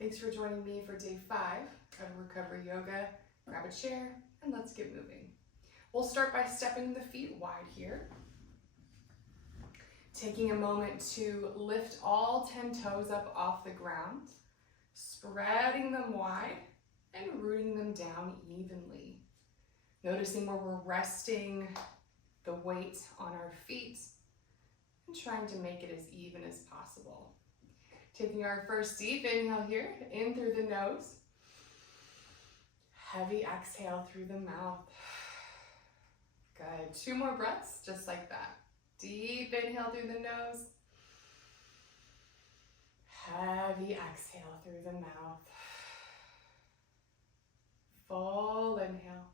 Thanks for joining me for day 5 of Recovery Yoga. Grab a chair and let's get moving. We'll start by stepping the feet wide here. Taking a moment to lift all 10 toes up off the ground, spreading them wide and rooting them down evenly. Noticing where we're resting the weight on our feet and trying to make it as even as possible. Taking our first deep inhale here, in through the nose. Heavy exhale through the mouth. Good. 2 more breaths, just like that. Deep inhale through the nose. Heavy exhale through the mouth. Full inhale.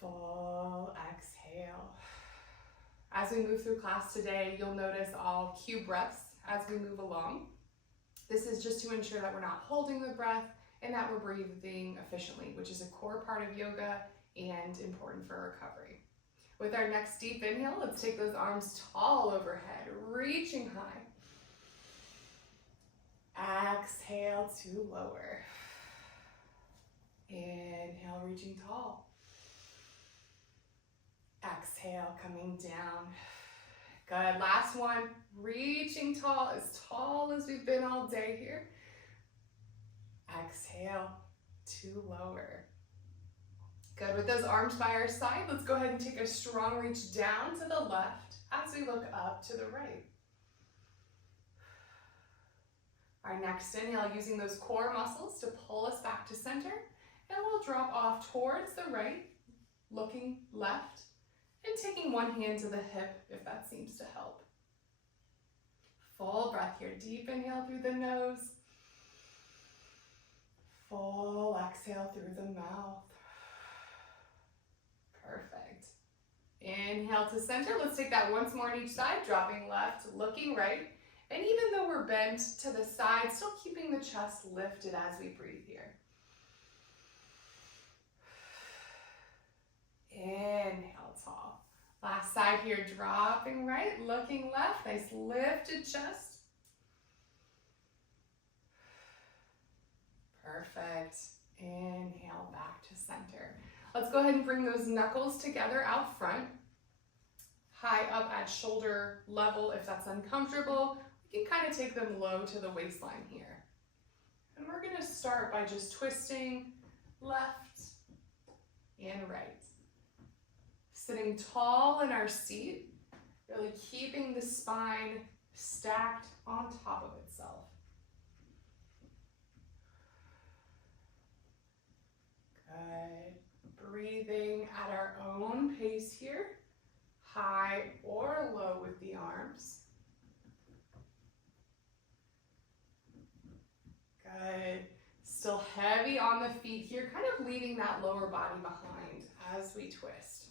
Full exhale. As we move through class today, you'll notice I'll cue breaths as we move along. This is just to ensure that we're not holding the breath and that we're breathing efficiently, which is a core part of yoga and important for recovery. With our next deep inhale, let's take those arms tall overhead, reaching high. Exhale to lower. Inhale, reaching tall. Exhale, coming down. Good, last one. Reaching tall as we've been all day here. Exhale to lower. Good, with those arms by our side, let's go ahead and take a strong reach down to the left as we look up to the right. Our next inhale, using those core muscles to pull us back to center, and we'll drop off towards the right, looking left, and taking one hand to the hip if that seems to help. Full breath here. Deep inhale through the nose. Full exhale through the mouth. Perfect. Inhale to center. Let's take that once more on each side, dropping left, looking right. And even though we're bent to the side, still keeping the chest lifted as we breathe here. Inhale, tall. Last side here, dropping right, looking left. Nice lifted chest. Perfect. Inhale, back to center. Let's go ahead and bring those knuckles together out front. High up at shoulder level if that's uncomfortable. We can kind of take them low to the waistline here. And we're going to start by just twisting left and right. Sitting tall in our seat, really keeping the spine stacked on top of itself. Good. Breathing at our own pace here, high or low with the arms. Good. Still heavy on the feet here, kind of leaving that lower body behind as we twist.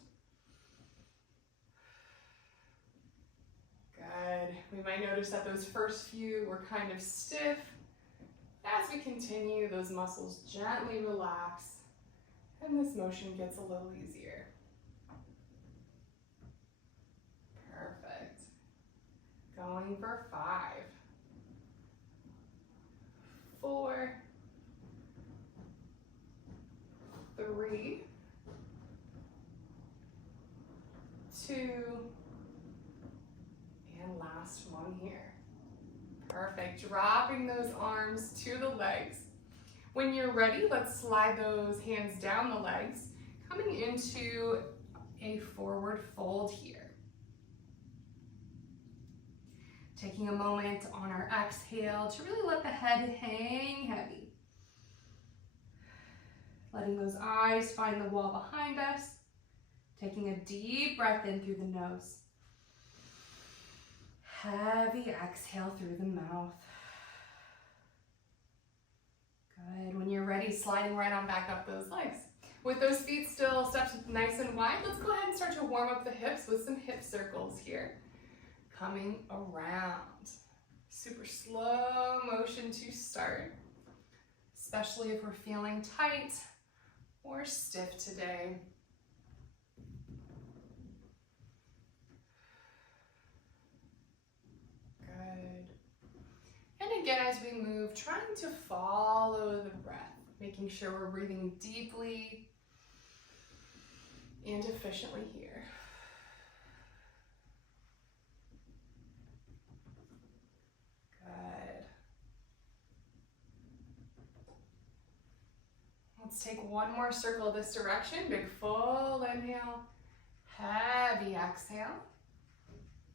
Good. We might notice that those first few were kind of stiff. As we continue, those muscles gently relax, and this motion gets a little easier. Perfect. Going for 5, 4, 3, 2, and last one here. Perfect. Dropping those arms to the legs. When you're ready, let's slide those hands down the legs, coming into a forward fold here. Taking a moment on our exhale to really let the head hang heavy. Letting those eyes find the wall behind us. Taking a deep breath in through the nose. Heavy exhale through the mouth. Good. When you're ready, sliding right on back up those legs. With those feet still stepped nice and wide, let's go ahead and start to warm up the hips with some hip circles here. Coming around. Super slow motion to start, especially if we're feeling tight or stiff today. Good. And again, as we move, trying to follow the breath, making sure we're breathing deeply and efficiently here. Good. Let's take one more circle this direction. Big full inhale, heavy exhale,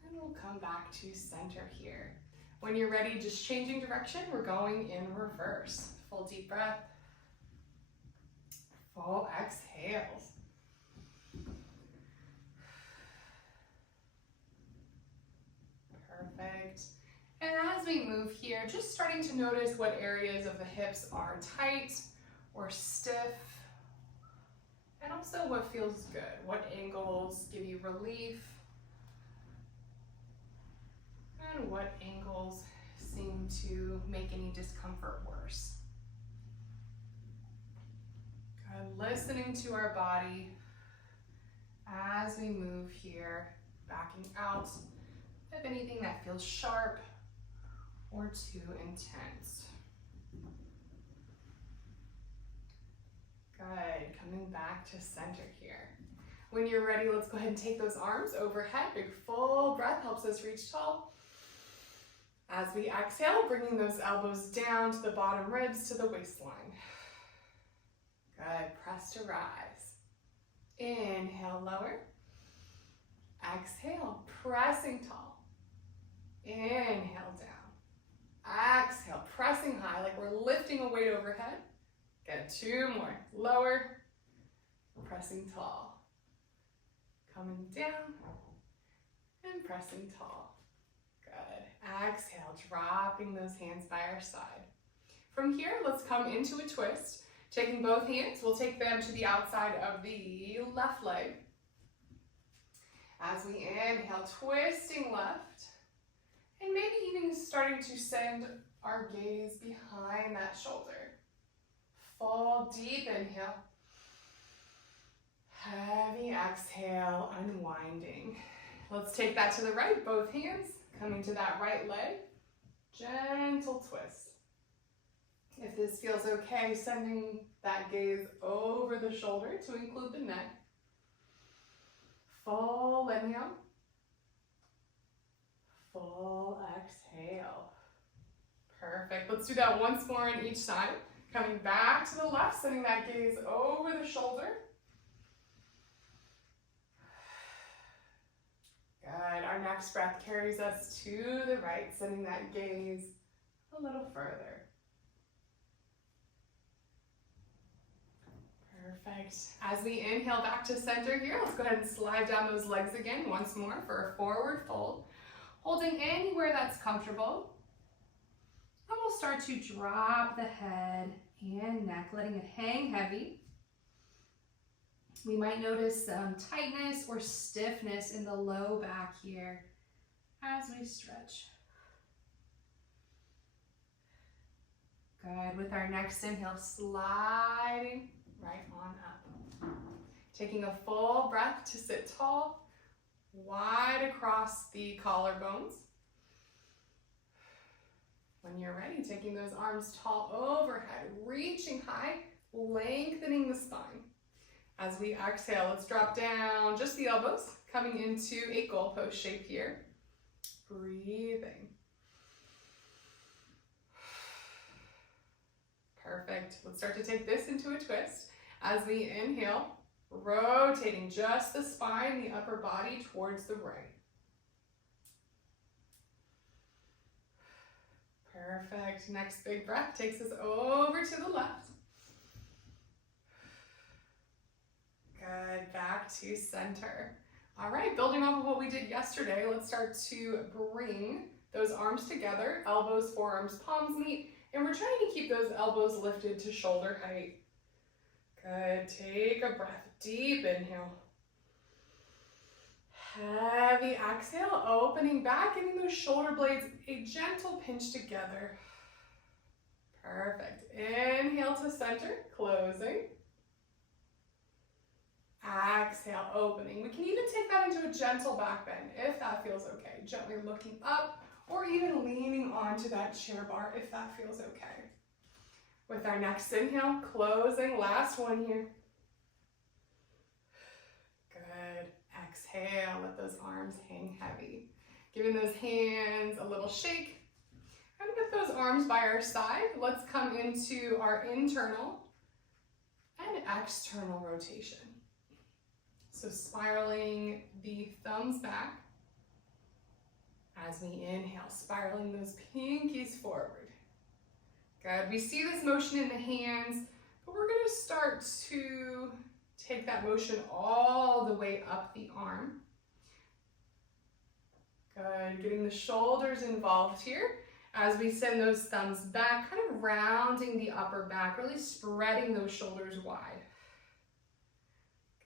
and we'll come back to center here. When you're ready, just changing direction, we're going in reverse. Full deep breath, full exhales. Perfect. And as we move here, just starting to notice what areas of the hips are tight or stiff, and also what feels good, what angles give you relief, and what angles seem to make any discomfort worse. Good. Listening to our body as we move here, backing out of anything that feels sharp or too intense. Good, coming back to center here. When you're ready, let's go ahead and take those arms overhead. Big full breath helps us reach tall. As we exhale, bringing those elbows down to the bottom ribs, to the waistline. Good, press to rise. Inhale, lower. Exhale, pressing tall. Inhale, down. Exhale, pressing high, like we're lifting a weight overhead. Good, 2 more. Lower, pressing tall. Coming down, and pressing tall. Good. Exhale, dropping those hands by our side. From here, let's come into a twist. Taking both hands, we'll take them to the outside of the left leg. As we inhale, twisting left. And maybe even starting to send our gaze behind that shoulder. Full deep inhale. Heavy exhale, unwinding. Let's take that to the right, both hands. Coming to that right leg. Gentle twist. If this feels okay, sending that gaze over the shoulder to include the neck. Full inhale. Full exhale. Perfect. Let's do that once more on each side. Coming back to the left, sending that gaze over the shoulder. Good. Our next breath carries us to the right, sending that gaze a little further. Perfect. As we inhale back to center here, let's go ahead and slide down those legs again once more for a forward fold. Holding anywhere that's comfortable. And we'll start to drop the head and neck, letting it hang heavy. We might notice some tightness or stiffness in the low back here as we stretch. Good. With our next inhale, sliding right on up. Taking a full breath to sit tall, wide across the collarbones. When you're ready, taking those arms tall overhead, reaching high, lengthening the spine. As we exhale, let's drop down just the elbows, coming into a goalpost shape here. Breathing. Perfect. Let's start to take this into a twist. As we inhale, rotating just the spine, the upper body towards the right. Perfect. Next big breath takes us over to the left. Good. Back to center. All right, building off of what we did yesterday, let's start to bring those arms together, elbows, forearms, palms meet, and we're trying to keep those elbows lifted to shoulder height. Good. Take a breath. Deep inhale. Heavy exhale, opening back, giving those shoulder blades a gentle pinch together. Perfect. Inhale to center, closing. Exhale, opening. We can even take that into a gentle back bend if that feels okay. Gently looking up or even leaning onto that chair bar if that feels okay. With our next inhale, closing, last one here. Good. Exhale, let those arms hang heavy. Giving those hands a little shake. And with those arms by our side, let's come into our internal and external rotation. So spiraling the thumbs back as we inhale, spiraling those pinkies forward. Good. We see this motion in the hands, but we're going to start to take that motion all the way up the arm. Good. Getting the shoulders involved here as we send those thumbs back, kind of rounding the upper back, really spreading those shoulders wide.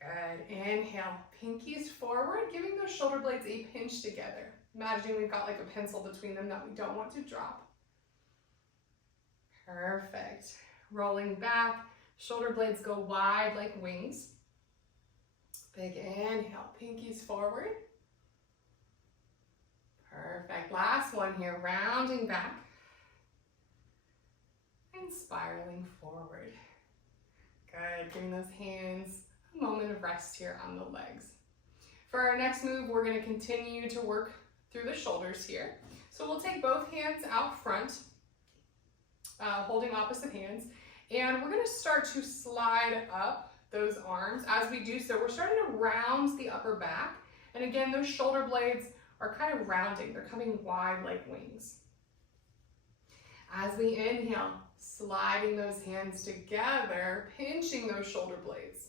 Good. Inhale, pinkies forward, giving those shoulder blades a pinch together. Imagining we've got like a pencil between them that we don't want to drop. Perfect. Rolling back, shoulder blades go wide like wings. Big inhale, pinkies forward. Perfect. Last one here, rounding back and spiraling forward. Good. Giving those hands a moment of rest here on the legs. For our next move, we're going to continue to work through the shoulders here. So we'll take both hands out front, holding opposite hands, and we're going to start to slide up those arms. As we do so, we're starting to round the upper back, and again, those shoulder blades are kind of rounding. They're coming wide like wings. As we inhale, sliding those hands together, pinching those shoulder blades.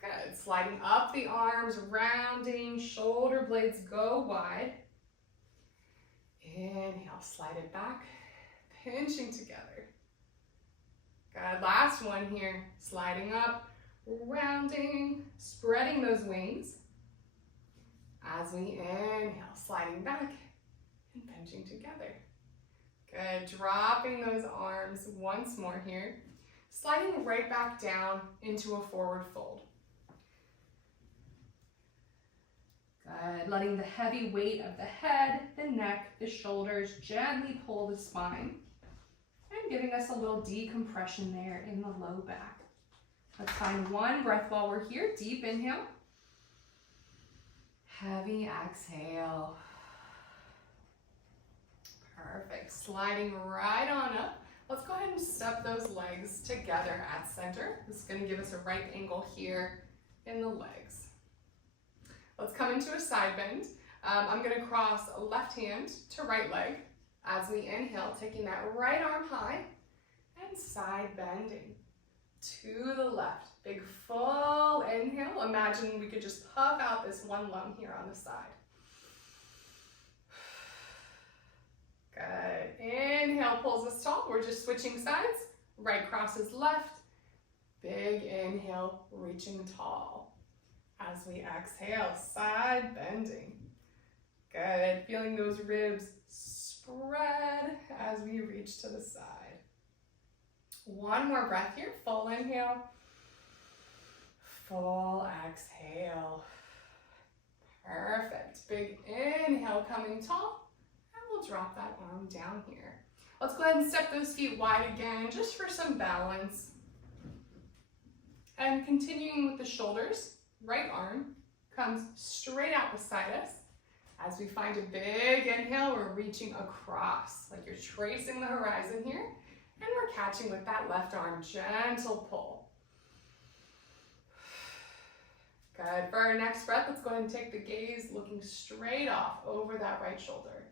Good. Sliding up the arms, rounding, shoulder blades go wide. Inhale, slide it back, pinching together. Good. Last one here, sliding up, rounding, spreading those wings. As we inhale, sliding back and pinching together. Good. Dropping those arms once more here. Sliding right back down into a forward fold. Good. Letting the heavy weight of the head, the neck, the shoulders gently pull the spine. And giving us a little decompression there in the low back. Let's find one breath while we're here. Deep inhale. Heavy exhale. Perfect. Sliding right on up. Let's go ahead and step those legs together at center. This is going to give us a right angle here in the legs. Let's come into a side bend. I'm going to cross left hand to right leg as we inhale, taking that right arm high and side bending to the left. Big full inhale. Imagine we could just puff out this one lung here on the side. Good. Inhale pulls us tall. We're just switching sides. Right crosses left. Big inhale, reaching tall. As we exhale, side bending. Good. Feeling those ribs spread as we reach to the side. One more breath here. Full inhale. Full exhale. Perfect. Big inhale coming tall. And we'll drop that arm down here. Let's go ahead and step those feet wide again just for some balance. And continuing with the shoulders, right arm comes straight out beside us. As we find a big inhale, we're reaching across, like you're tracing the horizon here. And we're catching with that left arm, gentle pull. Good. For our next breath, let's go ahead and take the gaze looking straight off over that right shoulder.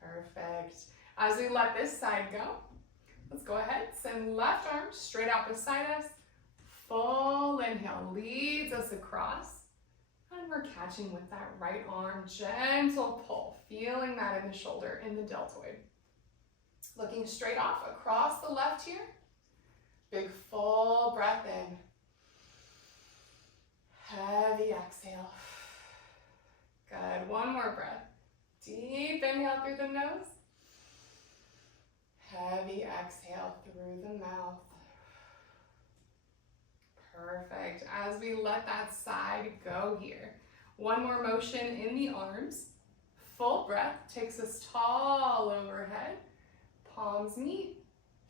Perfect. As we let this side go, let's go ahead, send left arm straight out beside us. Full inhale leads us across. And we're catching with that right arm, gentle pull, feeling that in the shoulder, in the deltoid. Looking straight off across the left here. Big full breath in. Heavy exhale. Good, one more breath. Deep inhale through the nose. Heavy exhale through the mouth. Perfect. As we let that side go here, One more motion in the arms. Full breath takes us tall overhead. Palms meet,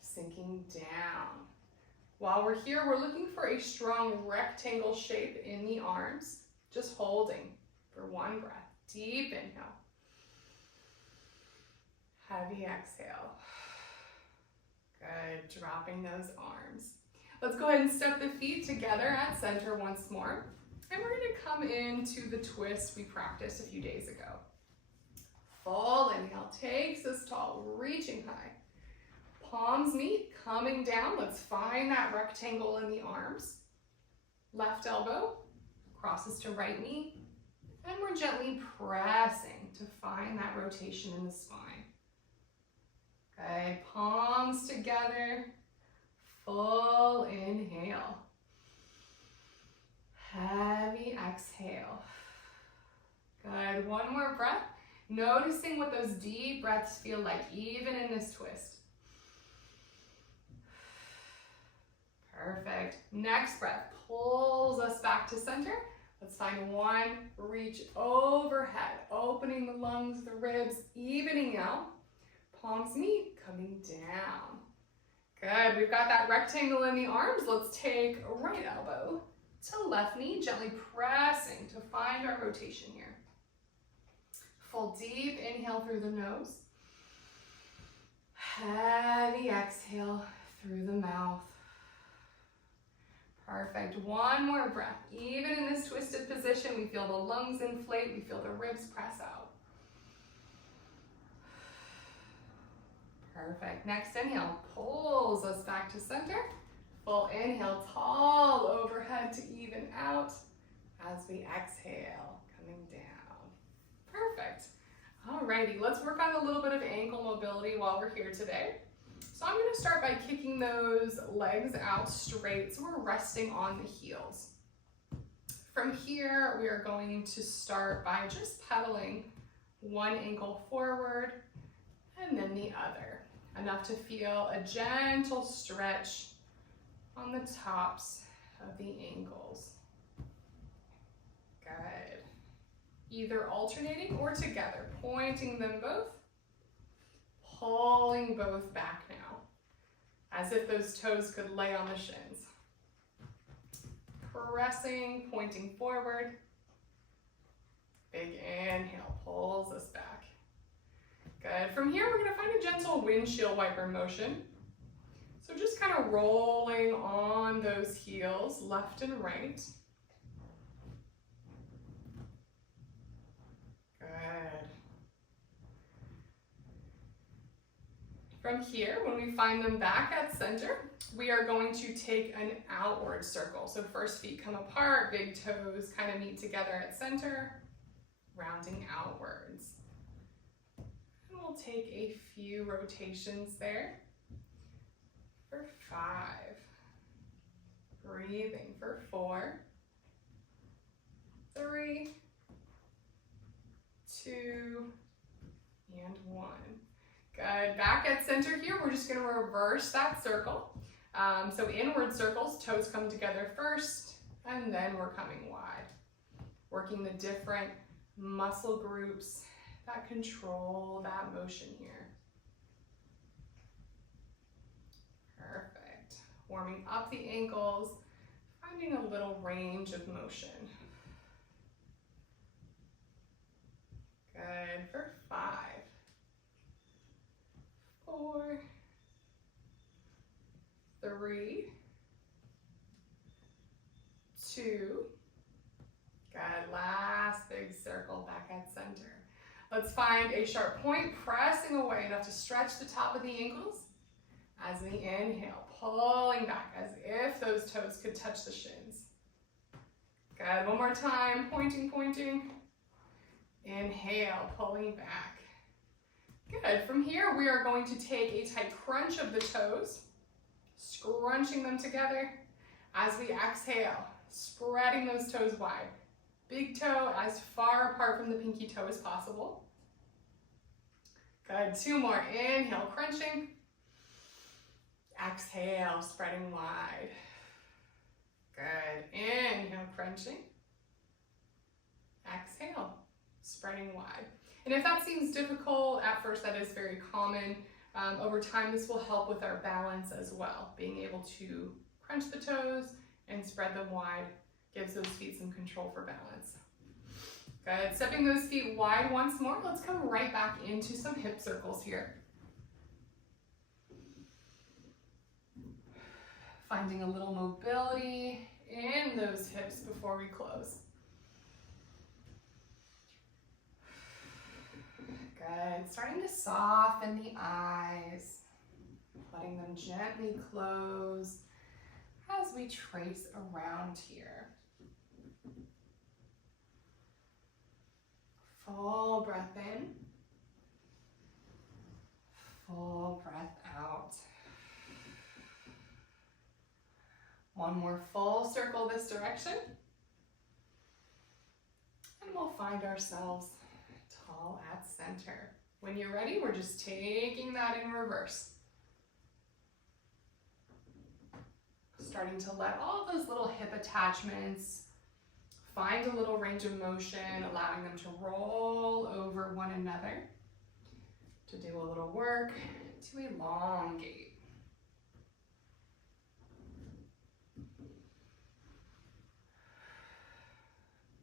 sinking down. While we're here, we're looking for a strong rectangle shape in the arms. Just holding for one breath. Deep inhale. Heavy exhale. Good, dropping those arms. Let's go ahead and step the feet together at center once more. And we're gonna come into the twist we practiced a few days ago. Full inhale, takes us tall, reaching high. Palms meet, coming down. Let's find that rectangle in the arms. Left elbow crosses to right knee. And we're gently pressing to find that rotation in the spine. Good, palms together. Full inhale. Heavy exhale. Good, one more breath. Noticing what those deep breaths feel like, even in this twist. Perfect. Next breath pulls us back to center. Let's find one, reach overhead, opening the lungs, the ribs, evening out. Palms meet, coming down. Good, we've got that rectangle in the arms. Let's take right elbow to left knee, gently pressing to find our rotation here. Full deep inhale through the nose. Heavy exhale through the mouth. Perfect, one more breath. Even in this twisted position, we feel the lungs inflate, we feel the ribs press out. Perfect, next inhale pulls us back to center. Full inhale, tall overhead to even out as we exhale, coming down. Perfect. Alrighty, let's work on a little bit of ankle mobility while we're here today. So I'm gonna start by kicking those legs out straight, so we're resting on the heels. From here, we are going to start by just pedaling one ankle forward and then the other. Enough to feel a gentle stretch on the tops of the ankles. Good. Either alternating or together, pointing them both, pulling both back now, as if those toes could lay on the shins. Pressing, pointing forward. Big inhale, pulls us back. Good. From here, we're gonna find a gentle windshield wiper motion. So just kind of rolling on those heels, left and right. Good. From here, when we find them back at center, we are going to take an outward circle. So first feet come apart, big toes kind of meet together at center, rounding outwards. And we'll take a few rotations there. For 5, breathing for 4, 3, 2, and 1. Good, back at center here, we're just gonna reverse that circle. So inward circles, toes come together first, and then we're coming wide. Working the different muscle groups that control that motion here. Perfect. Warming up the ankles, finding a little range of motion. Good, for 5, 4, 3, 2, good, last big circle back at center. Let's find a sharp point, pressing away enough to stretch the top of the ankles. As we inhale, pulling back as if those toes could touch the shins. Good, one more time, pointing, pointing. Inhale, pulling back. Good, from here we are going to take a tight crunch of the toes, scrunching them together. As we exhale, spreading those toes wide. Big toe as far apart from the pinky toe as possible. Good, 2 more, inhale, crunching. Exhale, spreading wide. Good, inhale, crunching. Exhale, spreading wide. And if that seems difficult at first, that is very common. Over time, this will help with our balance as well. Being able to crunch the toes and spread them wide gives those feet some control for balance. Good, stepping those feet wide once more. Let's come right back into some hip circles here. Finding a little mobility in those hips before we close. Good, starting to soften the eyes, letting them gently close as we trace around here. Full breath in, full breath out. One more full circle this direction. And we'll find ourselves tall at center. When you're ready, we're just taking that in reverse. Starting to let all those little hip attachments find a little range of motion, allowing them to roll over one another, to do a little work, to elongate.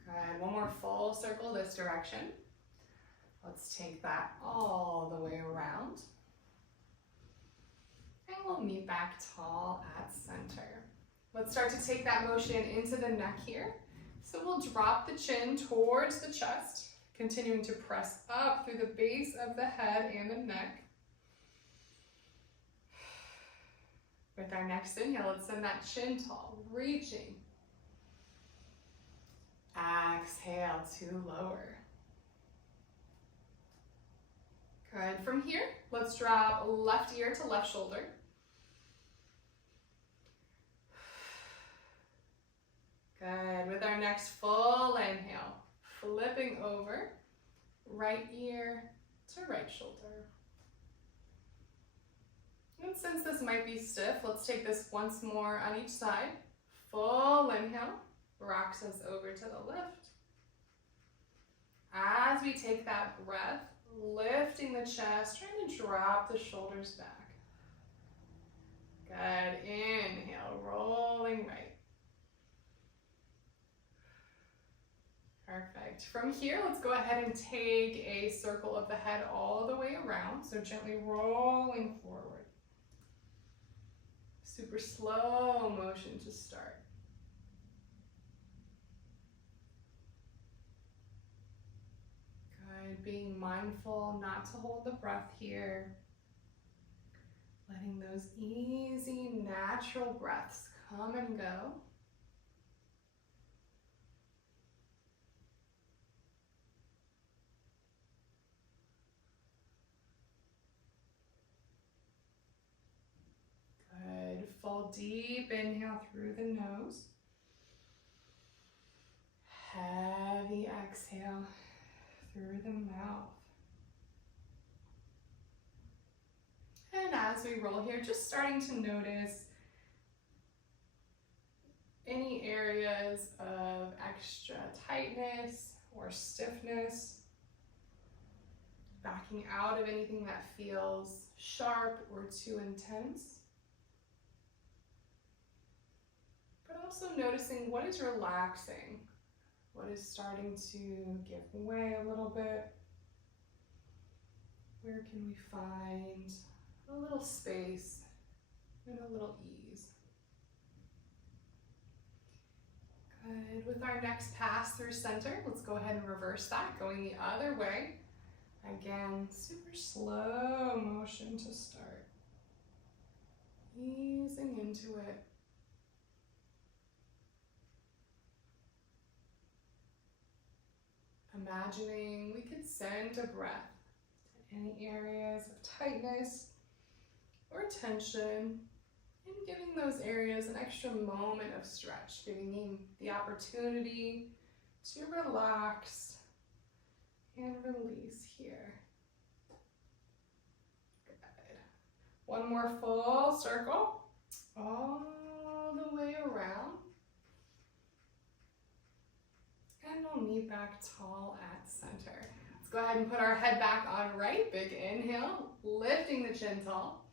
Good, one more full circle this direction. Let's take that all the way around. And we'll meet back tall at center. Let's start to take that motion into the neck here. So we'll drop the chin towards the chest, continuing to press up through the base of the head and the neck. With our next inhale, let's send that chin tall, reaching. Exhale to lower. Good. From here, let's drop left ear to left shoulder. Good. With our next full inhale, flipping over, right ear to right shoulder. And since this might be stiff, let's take this once more on each side. Full inhale, rocks us over to the left. As we take that breath, lifting the chest, trying to drop the shoulders back. Good. Inhale, rolling right. Perfect. From here, let's go ahead and take a circle of the head all the way around. So gently rolling forward. Super slow motion to start. Good. Being mindful not to hold the breath here. Letting those easy, natural breaths come and go. Good. Full deep inhale through the nose. Heavy exhale through the mouth. And as we roll here, just starting to notice any areas of extra tightness or stiffness. Backing out of anything that feels sharp or too intense. But also noticing what is relaxing, what is starting to give way a little bit. Where can we find a little space and a little ease? Good. With our next pass through center, let's go ahead and reverse that, going the other way. Again, super slow motion to start. Easing into it. Imagining we could send a breath to any areas of tightness or tension, and giving those areas an extra moment of stretch, giving them the opportunity to relax and release here. Good. One more full circle, all the way around. and we'll meet back tall at center. Let's go ahead and put our head back on right. Big inhale, lifting the chin tall.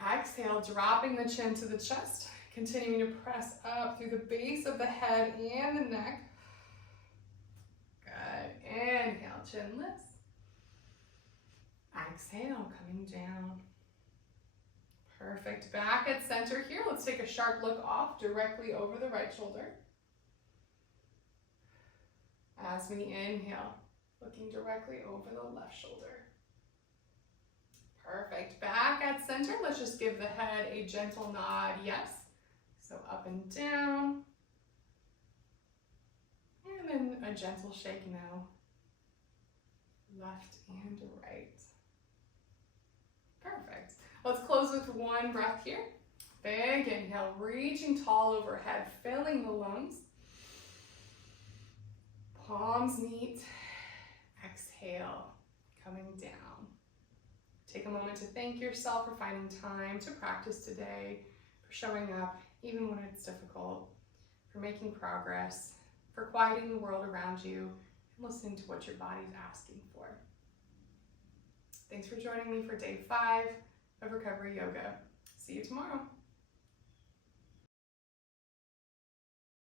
Exhale, dropping the chin to the chest. Continuing to press up through the base of the head and the neck. Good. Inhale, chin lifts. Exhale, coming down. Perfect. Back at center here. Let's take a sharp look off directly over the right shoulder. As we inhale, looking directly over the left shoulder. Perfect. Back at center. Let's just give the head a gentle nod. Yes. So up and down. And then a gentle shake now. Left and right. Perfect. Let's close with one breath here. Big inhale, reaching tall overhead, filling the lungs. Palms meet. Exhale, coming down. Take a moment to thank yourself for finding time to practice today, for showing up even when it's difficult, for making progress, for quieting the world around you, and listening to what your body's asking for. Thanks for joining me for day 5 of Recovery Yoga. See you tomorrow.